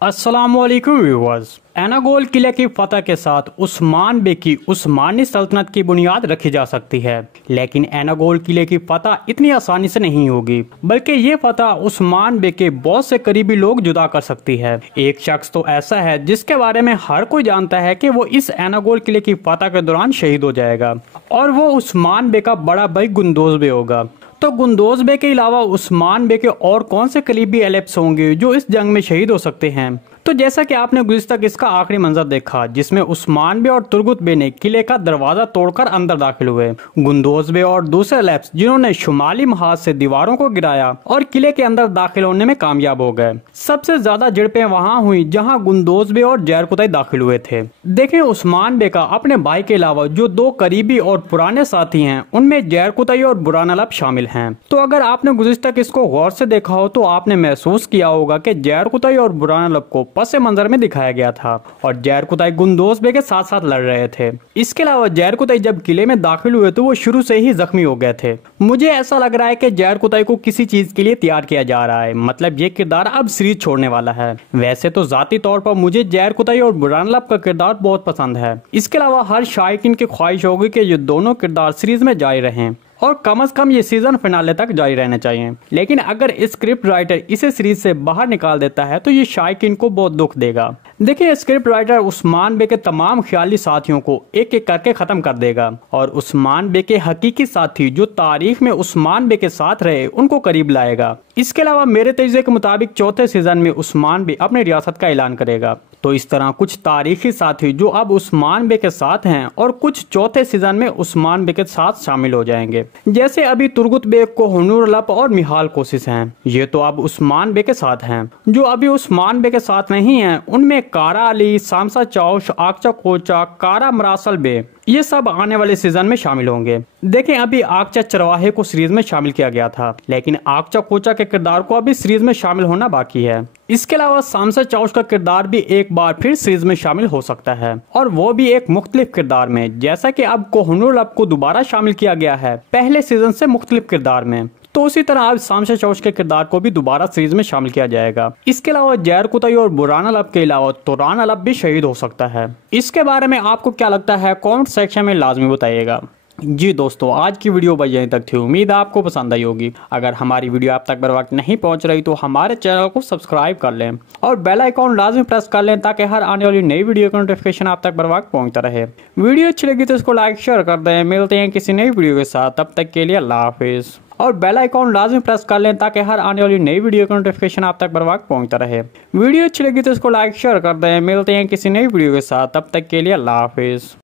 अस्सलामुअलैकुम व्यूअर्स। एनागोल किले की फतह के साथ उस्मान बे की उस्मानी सल्तनत की बुनियाद रखी जा सकती है, लेकिन एनागोल किले की फतह इतनी आसानी से नहीं होगी, बल्कि ये फतह उस्मान बे के बहुत से करीबी लोग जुदा कर सकती है। एक शख्स तो ऐसा है जिसके बारे में हर कोई जानता है कि वो इस एनागोल किले की फतह के दौरान शहीद हो जाएगा, और वो उस्मान बे का बड़ा भाई गुंदोज बे होगा। तो गुंदोज बे के अलावा उस्मान बे के और कौन से करीबी एलिप्स होंगे जो इस जंग में शहीद हो सकते हैं? तो जैसा कि आपने गुज़िश्ता किस्सा आखिरी मंजर देखा, जिसमें उस्मान बे और तुर्गुत बे ने किले का दरवाजा तोड़कर अंदर दाखिल हुए। गुंदोज बे और दूसरे एलिप्स जिन्होंने शुमाली महाज से दीवारों को गिराया और किले के अंदर दाखिल होने में कामयाब हो गए। सबसे ज्यादा झड़पें वहां हुई जहां गुंदोज बे और जैरकुतई दाखिल हुए थे। देखें, उस्मान बे का अपने भाई के अलावा जो दो करीबी और पुराने साथी हैं, उनमें जैरकुतई और बुरानलब शामिल हैं। तो अगर आपने गुज़िश्ता किस्सा को गौर से देखा हो तो आपने महसूस किया होगा कि जैरकुतई और बुरानलब को पस मंजर में दिखाया गया था और जैरकुतई गुंदोज बे के साथ साथ लड़ रहे थे। इसके अलावा जैरकुतई जब किले में दाखिल हुए तो वो शुरू से ही जख्मी हो गए थे। मुझे ऐसा लग रहा है कि जैरकुतई को किसी चीज के लिए तैयार किया जा रहा है, मतलब ये किरदार अब सीरीज छोड़ने वाला है। वैसे तो जाती तौर पर मुझे जैरकुतई और बुरानलब का किरदार बहुत पसंद है। इसके अलावा हर शायकीन की ख्वाहिश होगी कि ये दोनों किरदार सीरीज में जारी रहें और कम से कम ये सीजन फिनाले तक जारी रहने चाहिए। लेकिन अगर स्क्रिप्ट राइटर इसे सीरीज से बाहर निकाल देता है तो ये शायकीन को बहुत दुख देगा। देखिए, स्क्रिप्ट राइटर उस्मान बे के तमाम ख्याली साथियों को एक एक करके खत्म कर देगा और उस्मान बे के हकीकी साथी जो तारीख में उस्मान बे के साथ रहे उनको करीब लाएगा। इसके अलावा मेरे तजज़िये के मुताबिक चौथे सीजन में उस्मान बे अपनी रियासत का ऐलान करेगा। तो इस तरह कुछ तारीखी साथी जो अब उस्मान बे के साथ हैं और कुछ चौथे सीजन में उस्मान बे के साथ शामिल हो जाएंगे। जैसे अभी तुर्गुत बे, कोहनूरलप और मिहाल कोशिश हैं, ये तो अब उस्मान बे के साथ हैं। जो अभी उस्मान बे के साथ नहीं हैं उनमें कारा अली, सामसा चौश, आकचा कोचा, कारा मरासल बे, ये सब आने वाले सीजन में शामिल होंगे। देखें, अभी आकचा चरवाहे को सीरीज में शामिल किया गया था, लेकिन आकचा कोचा के किरदार को अभी सीरीज में शामिल होना बाकी है। इसके अलावा सामसा चौश का किरदार भी एक बार फिर सीरीज में शामिल हो सकता है, और वो भी एक मुख्तलिफ किरदार में, जैसा कि अब कोहनूरलप को दोबारा शामिल किया गया है पहले सीजन से मुख्तलिफ किरदार में। तो उसी तरह अब सामसा चौश के किरदार को भी दोबारा सीरीज में शामिल किया जाएगा। इसके अलावा जैरकुतई और बुरानलब के अलावा तुरानलब भी शहीद हो सकता है। इसके बारे में आपको क्या लगता है, कमेंट सेक्शन में लाजमी बताइएगा। जी दोस्तों, आज की वीडियो बस यहीं तक थी। उम्मीद है आपको पसंद आई होगी। अगर हमारी वीडियो आप तक बर वक्त नहीं पहुंच रही तो हमारे चैनल को सब्सक्राइब कर लें और बेल आइकॉन लाजमी प्रेस कर लें ताकि हर आने वाली नई वीडियो का नोटिफिकेशन आप तक बर वक्त पहुंचता रहे। वीडियो अच्छी लगी तो इसको लाइक शेयर कर दें। मिलते हैं किसी नई वीडियो के साथ, तब तक के लिए अल्लाह हाफिज़। और बेल आइकॉन लाजमी प्रेस कर लें ताकि हर आने वाली नई वीडियो का नोटिफिकेशन आप तक बर वक्त पहुंचता रहे। वीडियो अच्छी लगी तो इसको लाइक शेयर कर दें। मिलते हैं किसी नई वीडियो के साथ, तब तक के लिए अल्लाह हाफिज़।